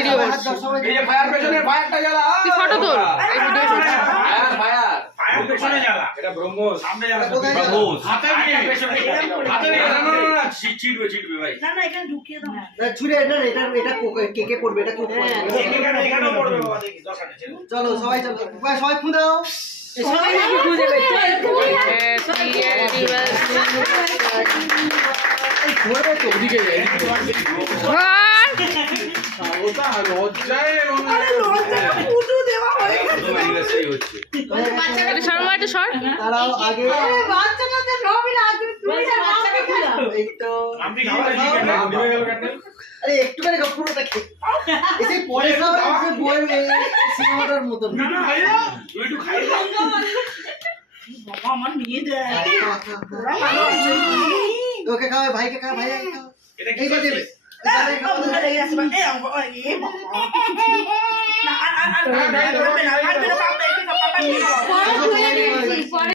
Video করছি। এই যে ফায়ার পেছনে ফায়ারটা জ্বালা তুই ফটো তোল, এই ভিডিও করছি। ফায়ার ফায়ার ফায়ার পেছনে জ্বালা, এটা ব্রহ্মোস সামনে জ্বালা, কোথায় জ্বালা? ব্রহ্মোস হাতে নিয়ে পেছনে হাতে নিয়ে না, না, না, না, চিটবে ভাই। না না এখানে ঢুকিয়ে দাও না। ছুড়ে এটা কেকে করবে এটা খুব এখানেও পড়বে বাবা, দেখি দরকার নেই। চলো সবাই চলো ভাই সবাই খুঁদাও সবাই নাকি খুঁজে বের করে। Happy anniversary. এই ধরবে তো ওদিকে যাই ঘর। ওটা লজ্জায় আরে লজ্জা ফুটু দেওয়া হয়ে গেছে। অ্যানিভার্সারি হচ্ছে এটা সর মা, এটা সর। তারাও আগে আরে বাচ্চাটাতে সবই রাখবে তুই না বাচ্চাকে খুঁজা। এই তো আপনি খাবার দিবেন না, দিবে গেল ক্যান্ডেল আরে একটুখানি পুরোটা খেয়ে এসে পরে খাও যে বই সিনেমাটার মতন না না ভাই তুই একটু খাই দাও। বাবা আমার নিয়ে দেয়। ওরা ভালো আছে। ওকে খাও ভাইকে খাও ভাই খাও এটা কি এই যে দেবে এই মুখে লেগে আছে। এই বাবা, এই বাবা। না আর পারবে না পারবে না পারবে